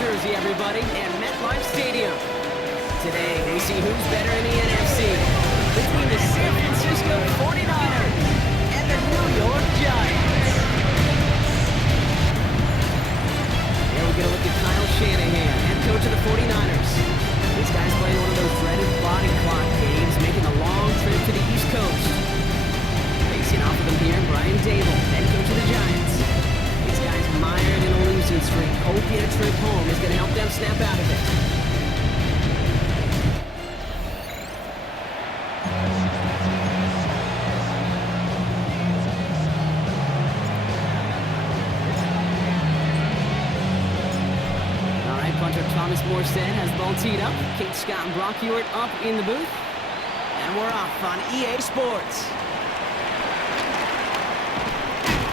Jersey, everybody, and MetLife Stadium. Today, they see who's better in the NFC between the San Francisco 49ers and the New York Giants. Here we get a look at Kyle Shanahan, head coach of the 49ers. This guy's playing one of those dreaded body clock games, making a long trip to the East Coast. Facing off with him here, Brian Dable, head coach of the Giants. These guys mired in a losing streak, hoping a trip home is going to help them snap out of it. All right, punter Thomas Morstead has the ball teed up. Kate Scott and Brock Ewart up in the booth. And we're off on EA Sports.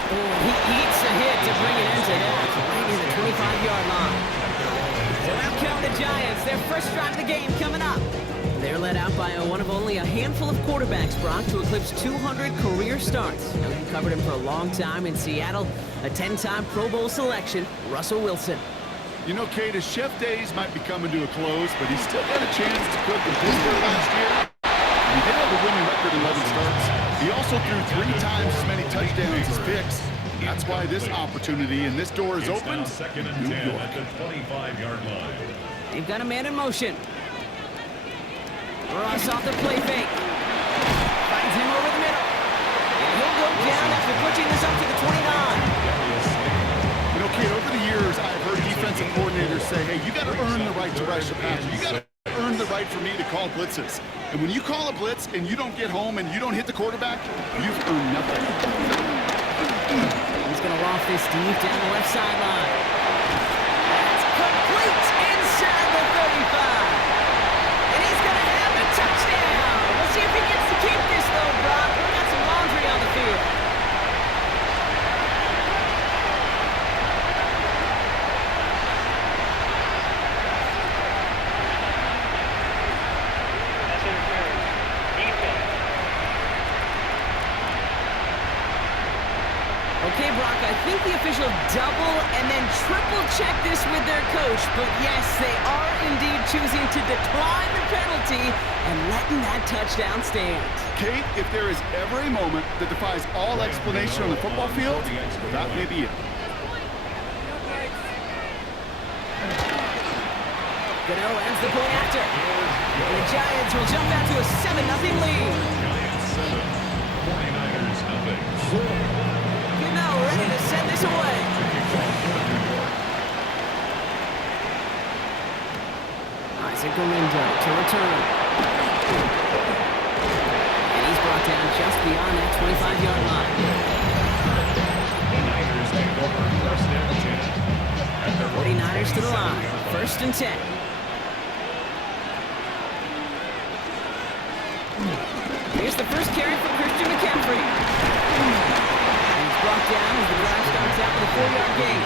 Oh, he eats a hit to bring it into that, right near the 25-yard line. So out come the Giants. Their first drive of the game coming up. They're led out by one of only a handful of quarterbacks, Brock, to eclipse 200 career starts. Now, you covered him for a long time in Seattle, a 10-time Pro Bowl selection, Russell Wilson. You know, Kate, his chef days might be coming to a close, but he's still got a chance to cook in Pittsburgh last year. He did have a winning record in 11 starts. He also threw 3 times as many touchdowns as picks. That's why this opportunity and this door is open. Second and 10 at the 25-yard line. They've got a man in motion. Ross off the play fake. Finds him over the middle. And he'll go down after pushing this up to the 29. You know, Kate, over the years, I've heard defensive coordinators say, hey, you got to earn the right to rush the passer. You got to earn the right for me to call blitzes. And when you call a blitz and you don't get home and you don't hit the quarterback, you've earned nothing. He's going to loft this deep down the left sideline. That's complete inside the 35. And he's going to have the touchdown. We'll see if he gets to keep this, though, Brock. We've got some laundry on the field. Okay, Brock, I think the official double and then triple check this with their coach, but yes, they are indeed choosing to decline the penalty and letting that touchdown stand. Kate, if there is ever a moment that defies all explanation on the football field, that may be it. Gano ends the point after. And the Giants will jump out to a 7-0 lead. Giants 7, 49ers nothing. Ready to send this away. Isaac Galindo to return. And he's brought down just beyond that 25-yard line. The Niners take over first and 10. 49ers to the line. First and 10. Here's the first carry for Christian McCaffrey. Brought down as the drive starts out with a 4-yard gain.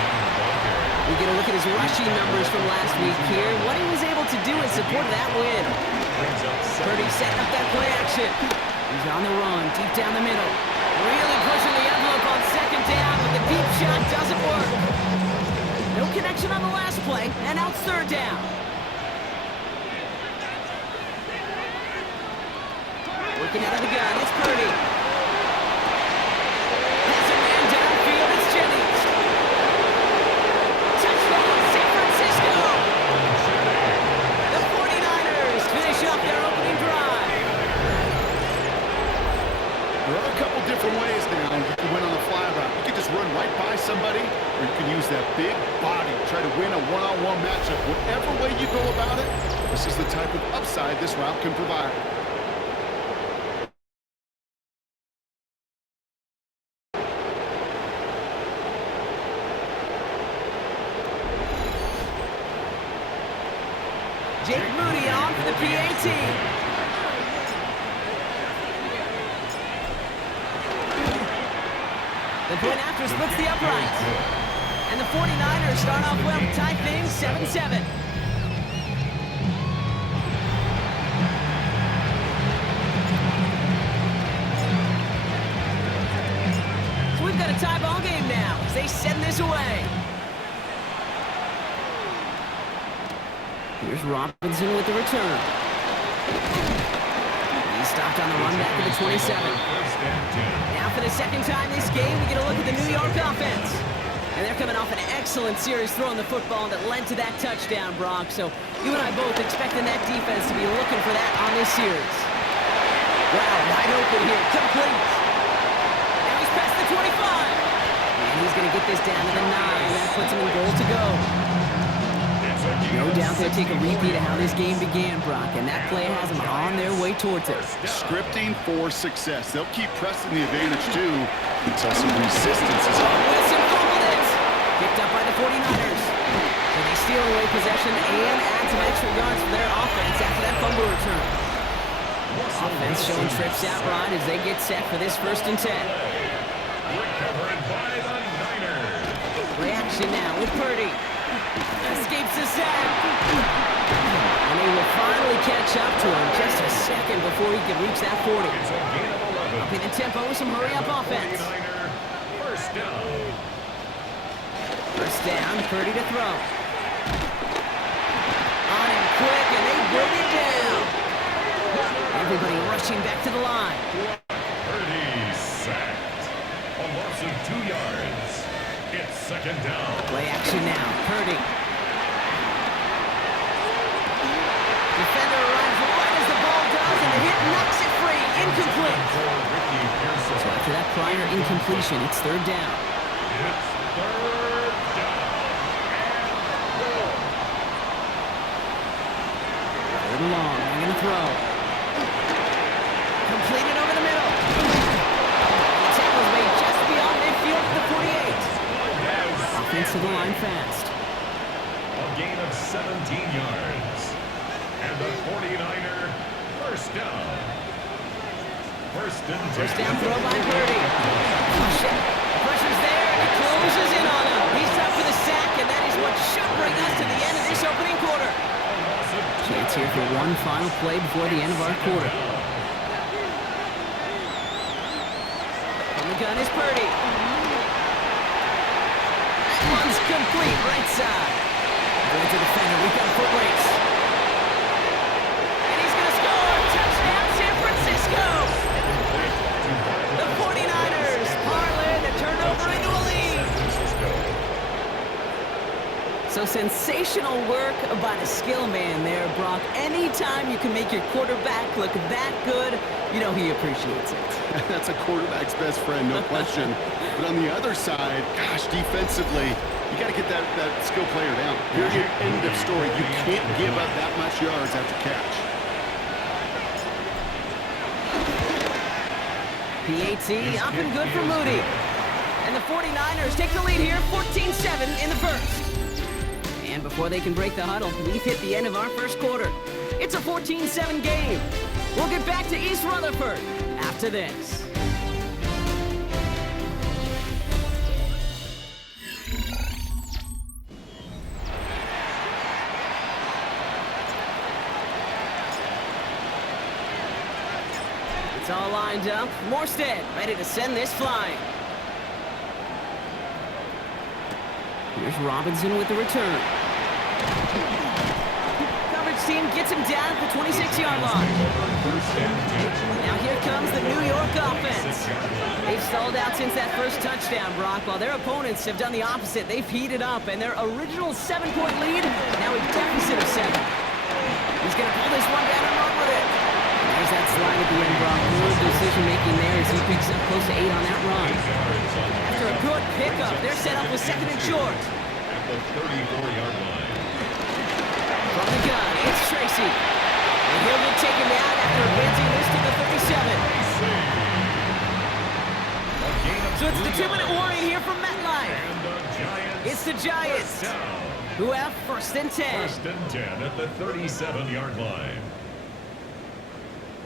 We get a look at his rushing numbers from last week here. What he was able to do in support of that win. Purdy setting up that play action. He's on the run, deep down the middle. Really pushing the envelope on second down, but the deep shot doesn't work. No connection on the last play, and now it's third down. Working out of the gun, it's Purdy. Different ways now. You can win on the fly route. You can just run right by somebody, or you can use that big body, try to win a one-on-one matchup. Whatever way you go about it, this is the type of upside this route can provide. Jake Moody on for the PAT. The point after splits the uprights. And the 49ers start off well to tie things 7-7. So we've got a tie ball game now as they send this away. Here's Robinson with the return. He's stopped on the run back at the 27. Now for the second time this game, we get a look at the New York offense. And they're coming off an excellent series throwing the football that led to that touchdown, Brock. So you and I both expecting that defense to be looking for that on this series. Wow, wide open here, complete. Now he's past the 25. And he's going to get this down to the 9. That puts him in goal to go. No doubt they'll take a repeat of how this game began, Brock, and that play has them on their way towards it. Scripting for success. They'll keep pressing the advantage, too, until some resistance is on. Wilson fumbled it. Picked up by the 49ers. So they steal away possession and add some extra yards for their offense after that fumble return. Offense showing trips out right as they get set for this 1st and 10. Recovered by the Niners. Reaction now with Purdy. Escapes the sack. And they will finally catch up to him just a second before he can reach that 40. It's a gain of 11. Upping the tempo with some hurry-up offense. 49er, first down. First down, Purdy to throw. On him quick, and they bring it down. Everybody rushing back to the line. Purdy sacked. A loss of 2 yards. It's second down. Play action now, Purdy. Defender arrives right as the ball does, and the hit knocks it free. Incomplete. Ricky Pearson. So after that prior incompletion, it's 3rd down. It's third down. Third and long, they're going to throw. Completed over the middle. The tackle's made just beyond midfield at the 48. Offense to the line fast. A gain of 17 yards. And the 49er, first down. First and 10. First down throw by Purdy. Pressure's there, and it closes in on him. He's up for the sack, and that is what should bring us to the end of this opening quarter. Chance here for one final play before the end of our quarter. On the gun is Purdy. That one's complete, right side. Going to the defender, we've got a foot race. And he's going to score! Touchdown, San Francisco! The 49ers parlay the turnover into a lead. So sensational work by the skill man there, Brock. Anytime you can make your quarterback look that good, you know he appreciates it. That's a quarterback's best friend, no question. But on the other side, gosh, defensively, you got to get that skill player down. Period. End of story. You can't give up that much yards after catch. PAT up and good for Moody. And the 49ers take the lead here, 14-7 in the first. And before they can break the huddle, we've hit the end of our first quarter. It's a 14-7 game. We'll get back to East Rutherford after this. It's all lined up. Morstead ready to send this flying. Here's Robinson with the return. Coverage team gets him down at the 26-yard line. Now here comes the New York offense. They've stalled out since that first touchdown, Brock, while their opponents have done the opposite. They've heated up, and their original 7-point lead, now a deficit of 7. He's going to pull this one down and run with it. There's that slide at the end, Brock. Good decision-making there as he picks up close to 8 on that run. After a good pickup, they're set up with 2nd and short. At the 34-yard line. From the gun, it's Tracy. And he'll get taken down after advancing this to the 37. So it's the 2-minute warning here from MetLife. And the Giants. It's the Giants who have 1st and 10. First and 10 at the 37-yard line.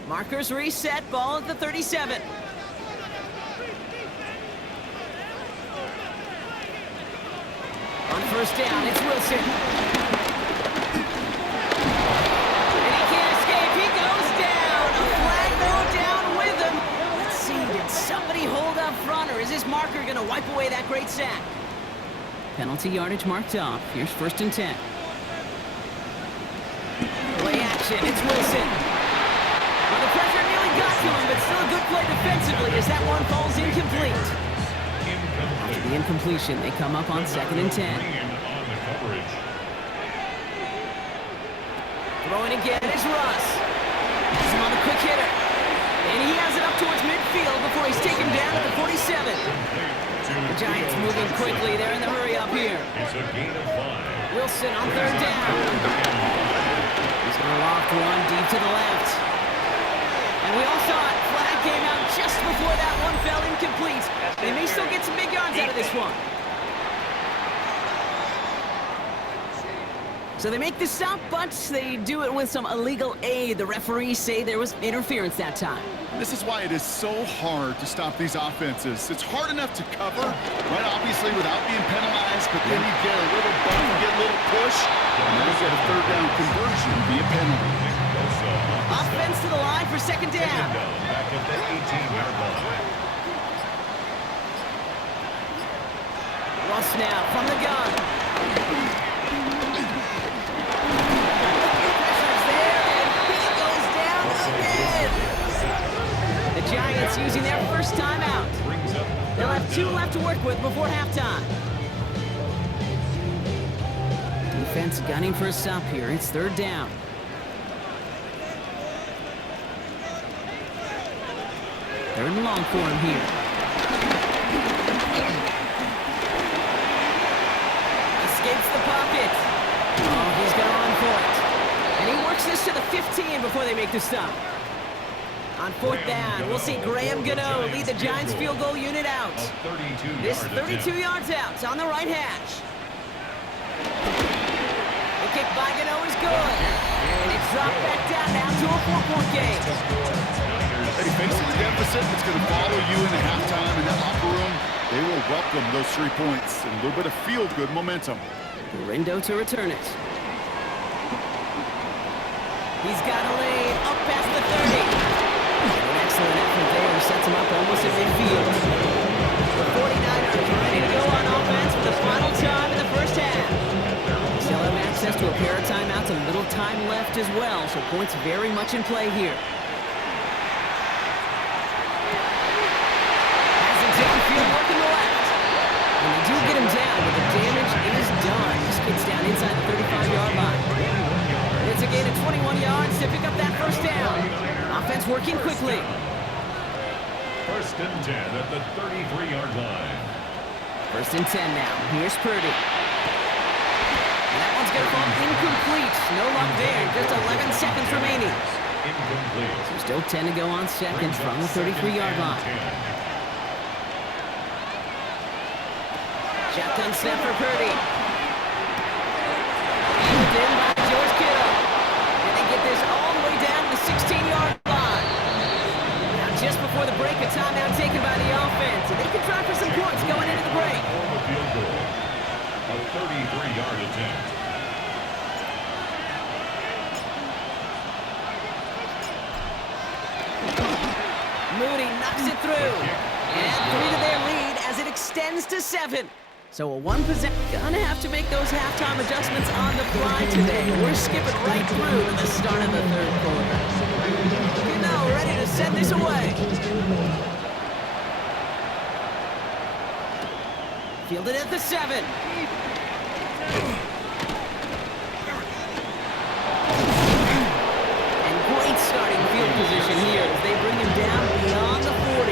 Markers reset, ball at the 37. On first down, it's Wilson. And he can't escape. He goes down. A flag thrown down with him. Let's see, did somebody hold up front, or is this marker going to wipe away that great sack? Penalty yardage marked off. Here's 1st and 10. action. It's Wilson. Well, the pressure nearly got to him, but still a good play defensively as that one falls incomplete. After the incompletion, they come up on 2nd and 10. Throwing again is Russ. He's on the quick hitter. And he has it up towards midfield before he's taken down at the 47. The Giants moving quickly. They're in the hurry up here. Wilson on 3rd down. He's going to loft one deep to the left. And we all saw it. Flag came out just before that one fell incomplete. They may still get some big yards out of this one. So they make the stop, but they do it with some illegal aid. The referees say there was interference that time. This is why it is so hard to stop these offenses. It's hard enough to cover, right, obviously, without being penalized, but then you get a little bump, get a little push, and then you get a 3rd down conversion via penalty. Offense to the line for 2nd down. Back at the 18-yard line. Russ now from the gun. Pressure's there, and he goes down again. The Giants using their first timeout. They'll have 2 left to work with before halftime. Defense gunning for a stop here. It's 3rd down. They're in long for him here. Escapes the pocket. Oh, he's going to run for it. And he works this to the 15 before they make the stop. On 4th down, we'll see Graham Gano lead the Giants field goal unit out. This 32 yards out on the right hash. The kick by Gano is good. And it's dropped back down now to a 4-point game. Hey, facing the deficit, it's going to follow you into halftime in that locker room. They will welcome those 3 points and a little bit of feel-good momentum. Rindo to return it. He's got a lane up past the 30. An excellent effort there. Sets him up almost at midfield. The 49ers ready to go on offense for the final time in the first half. Still have access to a pair of timeouts, a little time left as well, so points very much in play here. Has it downfield working the left. And they do get him down, but the damage is done. Just gets down inside the 35-yard line. It's a gain of 21 yards to pick up that first down. Offense working quickly. 1st and 10 at the 33-yard line. 1st and 10 now. Here's Purdy. And that one's going to fall incomplete. No luck there. Just 11 seconds remaining. Incomplete. So still 10 to go on seconds from the 33-yard line. Shotgun snap for Purdy. Handed in by George Kittle. And they get this all the way down to the 16-yard line. Now just before the break, a timeout taken by the offense. And they can try for some points going into the break. For the field goal. A 33-yard attempt. Moody knocks it through. And 3 to their lead as it extends to 7. So a 1 possession. Gonna have to make those halftime adjustments on the fly today. We're skipping right through to the start of the 3rd quarter. You know, ready to send this away. Fielded at the 7. And great starting field position here as they bring him down beyond the 40.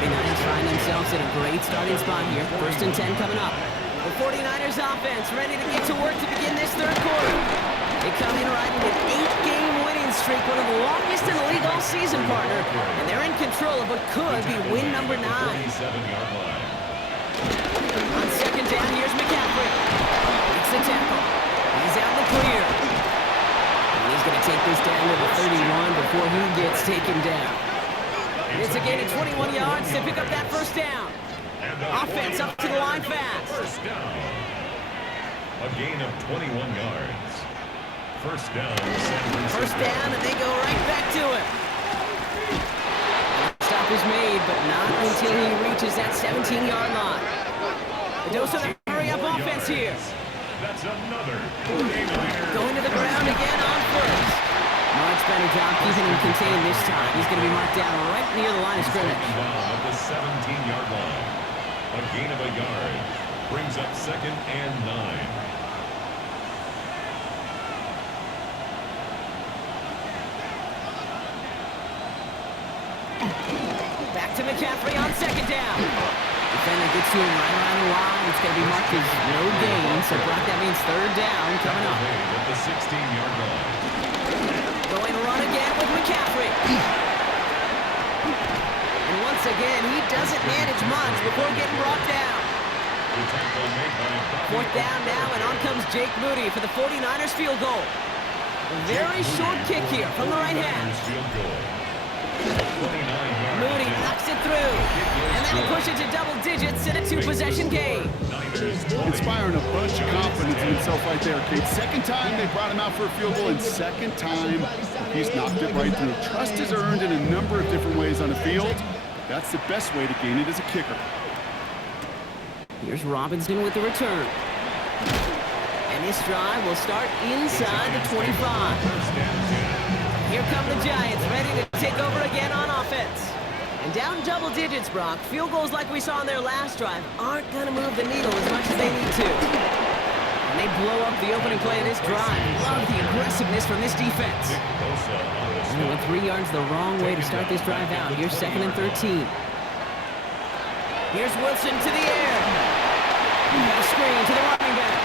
49ers find themselves in a great starting spot here. 1st and 10 coming up. The 49ers offense ready to get to work to begin this 3rd quarter. They come in riding an 8-game winning streak, one of the longest in the league all season, partner. And they're in control of what could be win number 9. 37-yard line. On 2nd down, here's McCaffrey. Makes the tackle. He's out in the clear. And he's going to take this down to the 31 before he gets taken down. It's a gain of 21 yards to pick up that first down. Offense up to the line fast. First down. A gain of 21 yards. First down, San Francisco. First down, and they go right back to it. Stop is made, but not until he reaches that 17-yard line. The dose of the hurry-up offense here. That's another 49er. Going to the ground again on first. Much better job keeping him contained this time. He's going to be marked down right near the line of scrimmage. Down at the 17-yard line. A gain of a yard brings up 2nd and 9. Back to McCaffrey on 2nd down. Defender gets to him right around the line. It's going to be marked as no gain. So Brock, that means 3rd down coming up. At the 16-yard line. Going to run again with McCaffrey. And once again, he doesn't manage much before getting brought down. The tackle made by 4th down now, and on comes Jake Moody for the 49ers field goal. A very short kick here from the right hand. Field goal. 29-yard. Moody knocks it through, and that'll push it to double digits in a 2-possession game. Inspiring a bunch of confidence in himself right there, Kate. 2nd time they brought him out for a field goal, and 2nd time he's knocked it right through. Trust is earned in a number of different ways on the field. That's the best way to gain it as a kicker. Here's Robinson with the return. And this drive will start inside the 25. Here come the Giants, ready to take over again on offense. And down double digits, Brock. Field goals like we saw on their last drive aren't going to move the needle as much as they need to. And they blow up the opening play of this drive. Love the aggressiveness from this defense. Only went 3 yards the wrong way to start this drive out. Here's 2nd and 13. Here's Wilson to the air. A screen to the running back.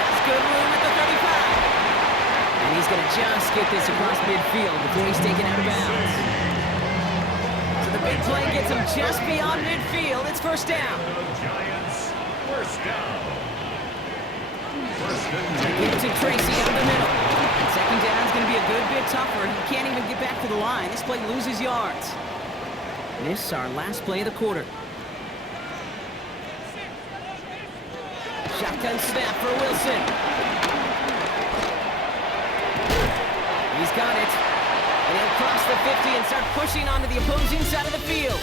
That's good room at the 35. And he's going to just get this across midfield before he's taken out of bounds. So the big play gets him just beyond midfield. It's 1st down. Giants, 1st down. Give it to Tracy up the middle. 2nd down is going to be a good bit tougher. He can't even get back to the line. This play loses yards. This is our last play of the quarter. Shotgun snap for Wilson. He's got it. And he'll cross the 50 and start pushing onto the opposing side of the field.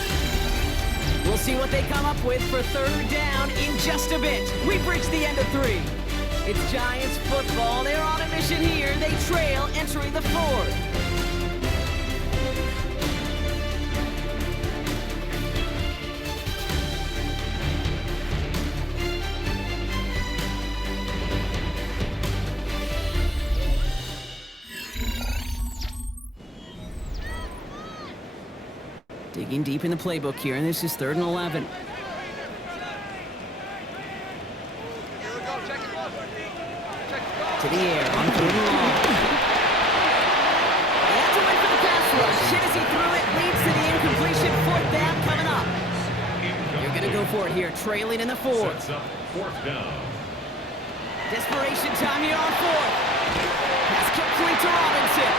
We'll see what they come up with for 3rd down in just a bit. We've reached the end of 3. It's Giants football. They're on a mission here. They trail entering the 4th. Digging deep in the playbook here, and this is 3rd and 11. To the air, on 3rd and long. They have to wait for the pass rush. Shit as he threw it, leads to the incompletion. 4th down coming up. You're going to go for it here, trailing in the 4th. Sets up 4th down. Desperation time here on 4th. Pass complete to Robinson.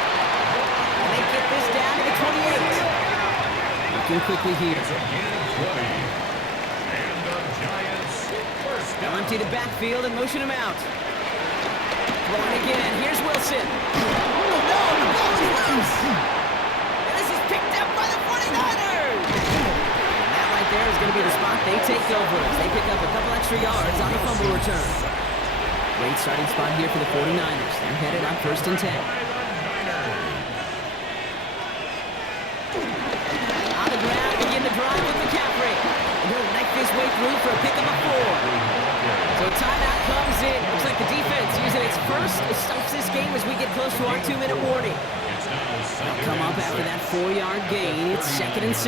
And they get this down to the 28. Looking quickly here. And the Giants, 1st down. Empty the backfield and motion him out. Throwing again. Here's Wilson. Oh, no! The ball is loose! And this is picked up by the 49ers! And that right there is going to be the spot they take over as they pick up a couple extra yards on the fumble return. Great starting spot here for the 49ers. They're headed on 1st and 10. Drive with McCaffrey. And he'll knife his way through for a pick of a 4. So timeout comes in. Looks like the defense using its first. It stops this game as we get close to our 2-minute warning. They'll come up after that 4-yard gain. It's 2nd and 6.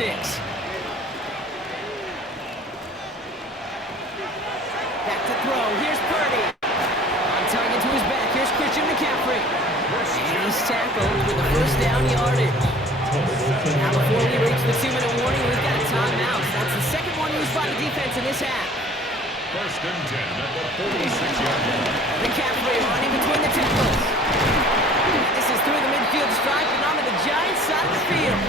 Back to throw. Here's Purdy. On target to his back. Here's Christian McCaffrey. And he's tackled with the 1st down yardage. Now before we reach the 2-minute warning, we've got a timeout. That's the 2nd one used by the defense in this half. 1st and 10 at the 46-yard line. McCaffrey running between the tackles. And this is through the midfield stripe and onto the Giants side of the field.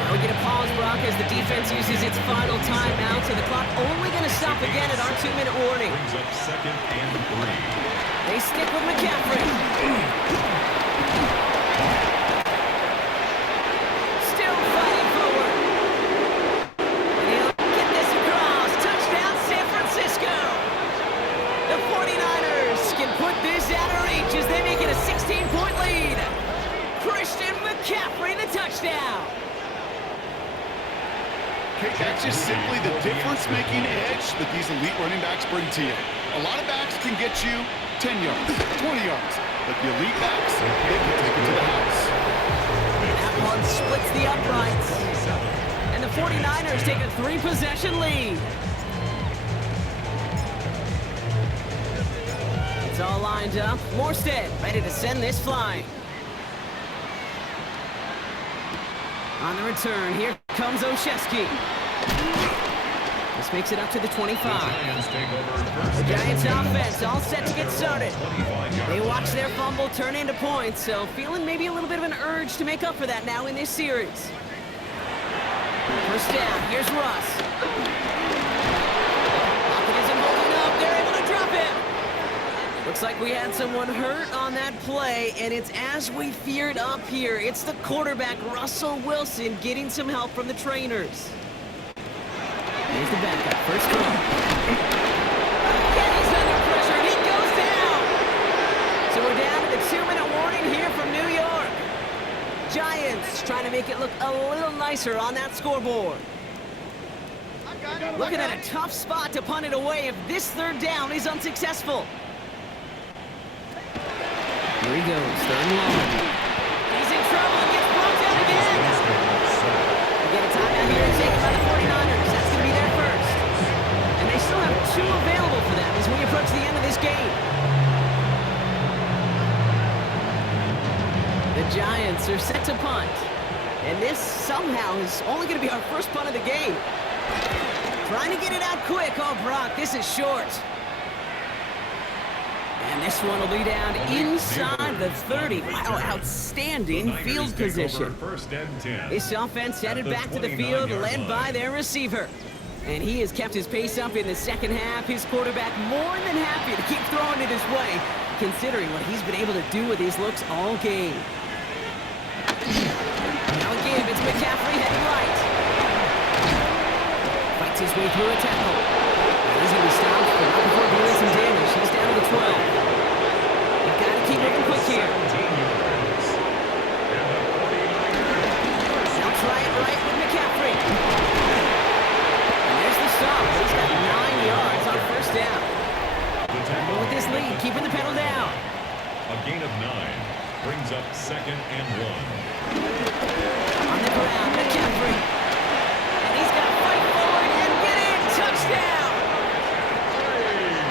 Now we get a pause, Brock, as the defense uses its final timeout, so the clock only going to stop again at our 2-minute warning. Brings up 2nd and 3. They stick with McCaffrey. Okay, that's just simply the difference-making edge that these elite running backs bring to you. A lot of backs can get you 10 yards, 20 yards, but the elite backs, they can take it to the house. That one splits the uprights. And the 49ers take a 3-possession lead. It's all lined up. Morstead ready to send this flying. On the return, here comes Olszewski. This makes it up to the 25. The Giants offense all set to get started. They watch their fumble turn into points, so feeling maybe a little bit of an urge to make up for that now in this series. First down, here's Russ. Lockett isn't holding up, they're able to drop him. Looks like we had someone hurt on that play, and it's as we feared up here. It's the quarterback, Russell Wilson, getting some help from the trainers. Here's the backup, first throw. And he's under pressure, and he goes down! So we're down to the 2-minute warning here from New York. Giants trying to make it look a little nicer on that scoreboard. Looking at a tough spot to punt it away if this third down is unsuccessful. Here he goes, third and long. He's in trouble and gets brought down again. We get a timeout here taken by the 49ers. That's going to be their first. And they still have 2 available for them as we approach the end of this game. The Giants are set to punt. And this somehow is only going to be our first punt of the game. Trying to get it out quick. Oh, Brock, this is short. And this one will be down inside the 30. Wow, outstanding field position. This offense headed back to the field, led by their receiver. And he has kept his pace up in the second half. His quarterback more than happy to keep throwing it his way, considering what he's been able to do with these looks all game. Now again, it's McCaffrey heading right. Fights his way through a tackle. He's going to be stopped, but not before doing some damage. He's down to the 12. You've got to keep moving quick here. They'll try it right with McCaffrey. And there's the stop. He's got 9 yards on first down. With this lead, keeping the pedal down. A gain of 9 brings up 2nd and 1. On the ground, McCaffrey. And he's got to fight forward and get in. Touchdown!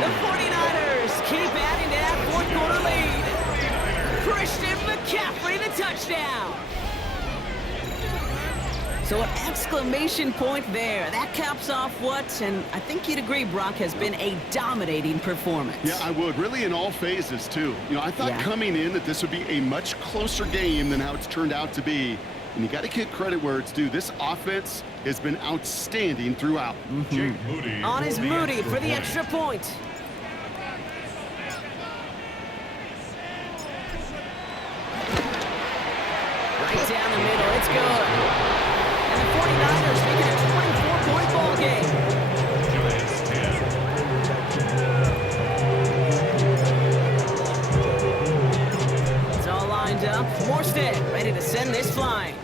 The 49ers keep adding to that fourth-quarter lead. Christian McCaffrey, the touchdown! So an exclamation point there. That caps off what, and I think you'd agree, Brock, has been a dominating performance. Yeah, I would. Really in all phases, too. You know, I thought coming in that this would be a much closer game than how it's turned out to be. And you got to give credit where it's due. This offense has been outstanding throughout. Jake Moody On is Moody for the extra point. Right down the middle, it's good. And the 49ers making a 24-point ball game. Giants 10. It's all lined up. Morstead ready to send this flying.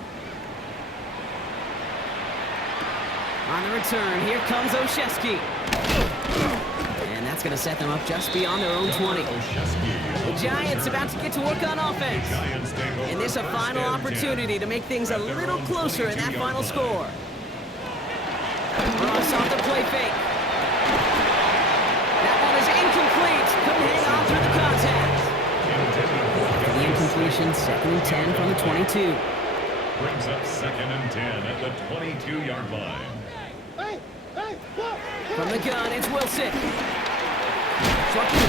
On the return, here comes Olszewski. And that's going to set them up just beyond their own 20. The Giants about to get to work on offense. And this a final opportunity to make things a little closer in that final score. Ross off the play fake. That one is incomplete. Couldn't hang on through the contact. After the incompletion, 2nd and 10 from the 22. Brings up 2nd and 10 at the 22-yard line. From the gun, it's Wilson. Johnson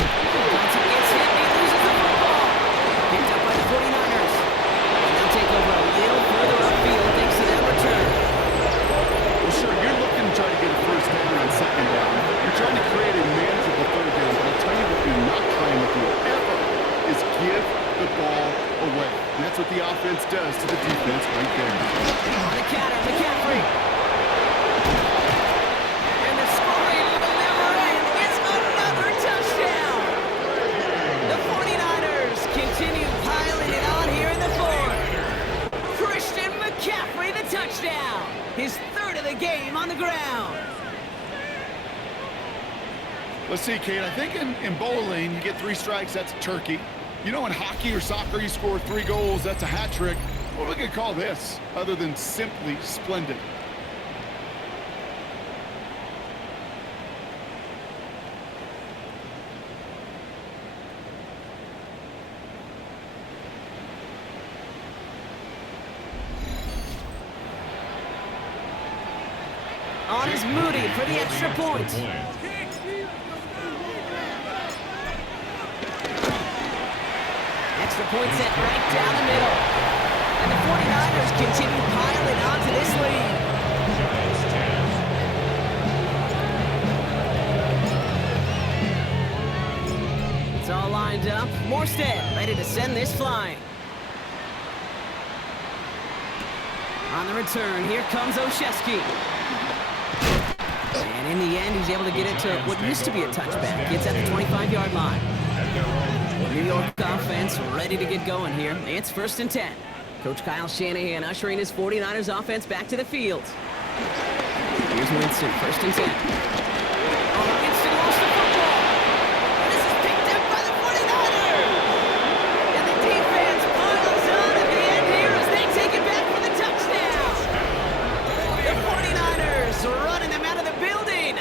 gets hit, he loses the football. Picked up by the 49ers. And they'll take over a little further upfield thanks to that return. Well, sure, you're looking to try to get a first down on 2nd down. You're trying to create a manageable 3rd down, but I'll tell you what you're not trying to do ever is give the ball away. And that's what the offense does to the defense right there. On the counter, McCaffrey. And the scoring will never end. It's another touchdown. The 49ers continue piling it on here in the 4th. Christian McCaffrey, the touchdown. His 3rd of the game on the ground. Let's see, Kate. I think in bowling, you get 3 strikes, that's a turkey. You know, in hockey or soccer, you score 3 goals, that's a hat trick. What do we could call this, other than simply splendid? On is Moody for the extra point. Extra point set right down the middle. And the 49ers continue piling onto this lead. It's all lined up. Morstead ready to send this flying. On the return, here comes Olszewski. And in the end, he's able to get it to what used to be a touchback. Gets at the 25-yard line. New York offense ready to get going here. It's 1st and 10. Coach Kyle Shanahan ushering his 49ers offense back to the field. Here's Winston, 1st and 10. Oh, Winston lost the football. And this is picked up by the 49ers. And the defense piles on at the end here as they take it back for the touchdown. The 49ers running them out of the building.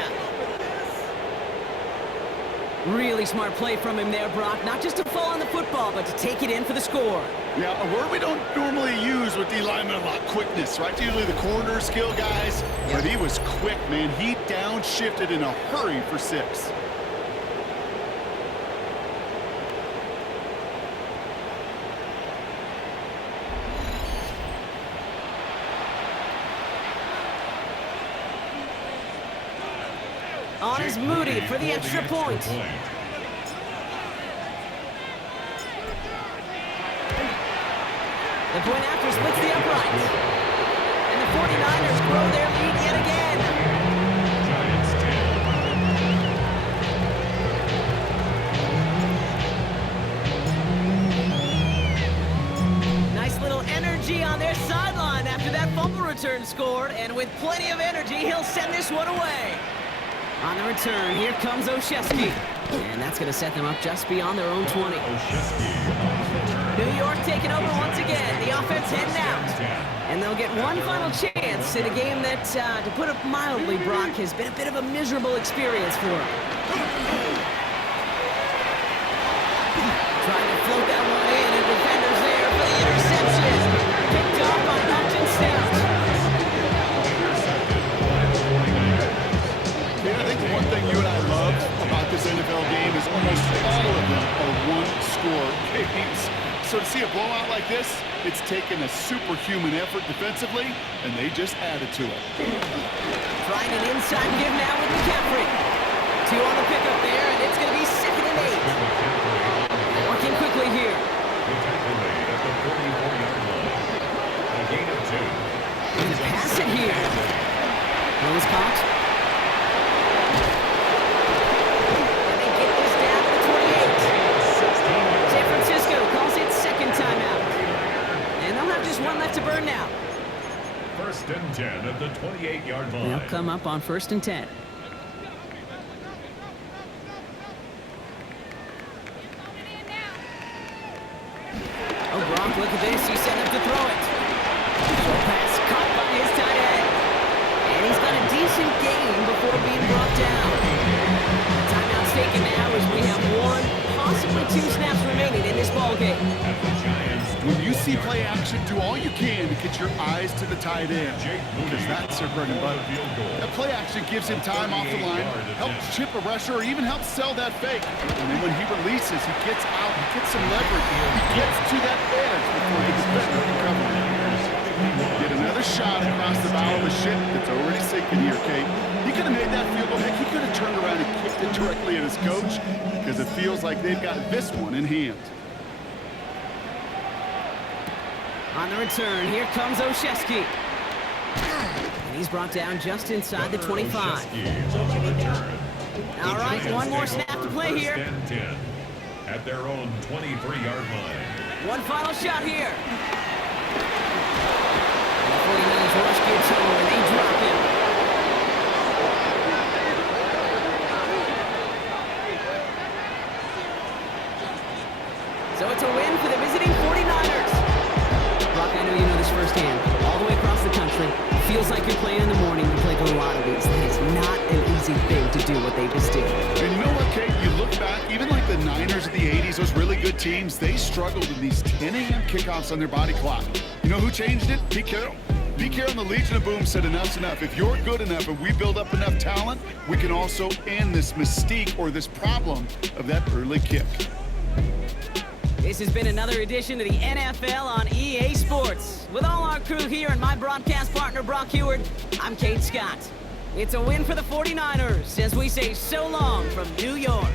Really smart play from him there, Brock. Not just to fall on the football, but to take it in for the score. Yeah, a word we don't normally use with D linemen a lot, quickness, right? Usually the corner skill guys, but he was quick, man. He downshifted in a hurry for 6. On is Moody for the extra point. The point after splits the upright. And the 49ers grow their lead yet again. Nice little energy on their sideline after that fumble return scored. And with plenty of energy, he'll send this one away. On the return, here comes Olszewski. And that's going to set them up just beyond their own 20. New York taking over once again. The offense heading out. And they'll get one final chance in a game that, to put it mildly, Brock, has been a bit of a miserable experience for them. Trying to float that one in, and defenders there for the interception. Picked off by Upton Stout. I think the one thing you and I love about this NFL game is almost all of them are one-score games. So to see a blowout like this, it's taken a superhuman effort defensively, and they just added to it. Trying an inside give now with McCaffrey. 2 on the pickup there, and it's going to be 2nd and 8. Working quickly here. And to pass it here. Rose caught. And they get this down to the 28. San Francisco calls it 2nd timeout. And they'll have just one left to burn now. 1st and 10 at the 28-yard line. They'll come up on 1st and 10. Oh, Gronk, look at this. He's set up to throw it. Short pass caught by his tight end. And he's got a decent gain before being brought down. Timeout's taken now as we have 1, possibly 2 snaps remaining in this ballgame. When you see play action, do all you can to get your eyes to the tight end, because that's their bread and butter. That play action gives him time off the line, helps chip a rusher, or even helps sell that fake. And then when he releases, he gets out, he gets some leverage, he gets to that edge before the defender can cover him. Get another shot across the bow of a ship that's already sinking here, Kate. He could have made that field goal. Heck, he could have turned around and kicked it directly at his coach, because it feels like they've got this one in hand. On the return, here comes Olszewski. And he's brought down just inside the 25. All right, one more snap to play here. 10 at their own 23-yard line. One final shot here. The 49ers rush gets over, and they drop him. know you know this firsthand. All the way across the country, feels like you're playing in the morning. You play a lot of these. That is not an easy thing to do what they just did. And you know what, Kate? You look back, even like the Niners of the 80s, those really good teams, they struggled in these 10 a.m. kickoffs on their body clock. You know who changed it? Pete Carroll. Pete Carroll and the Legion of Boom said enough's enough. If you're good enough and we build up enough talent, we can also end this mystique or this problem of that early kick. This has been another edition of the NFL on EA Sports. With all our crew here and my broadcast partner, Brock Heward, I'm Kate Scott. It's a win for the 49ers as we say so long from New York.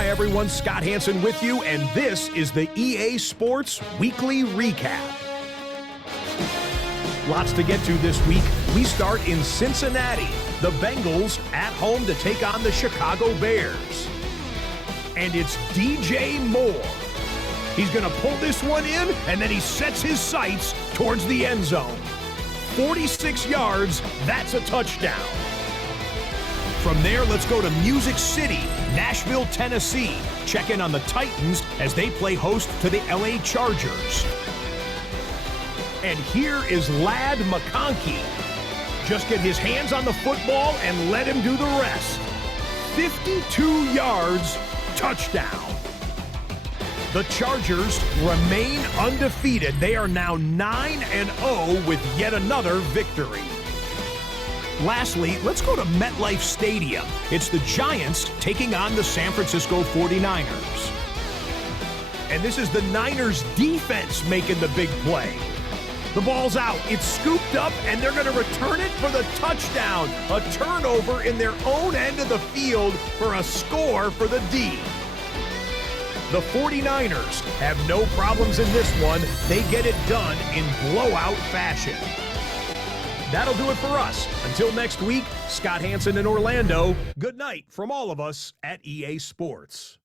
Hi everyone, Scott Hansen with you, and this is the EA Sports Weekly Recap. Lots to get to this week. We start in Cincinnati. The Bengals at home to take on the Chicago Bears. And it's DJ Moore. He's going to pull this one in, and then he sets his sights towards the end zone. 46 yards, that's a touchdown. From there, let's go to Music City, Nashville, Tennessee. Check in on the Titans as they play host to the LA Chargers. And here is Ladd McConkey. Just get his hands on the football and let him do the rest. 52 yards, touchdown. The Chargers remain undefeated. They are now 9-0 with yet another victory. Lastly, let's go to MetLife Stadium. It's the Giants taking on the San Francisco 49ers. And this is the Niners defense making the big play. The ball's out, it's scooped up, and they're going to return it for the touchdown. A turnover in their own end of the field for a score for the D. The 49ers have no problems in this one. They get it done in blowout fashion. That'll do it for us. Until next week, Scott Hansen in Orlando, good night from all of us at EA Sports.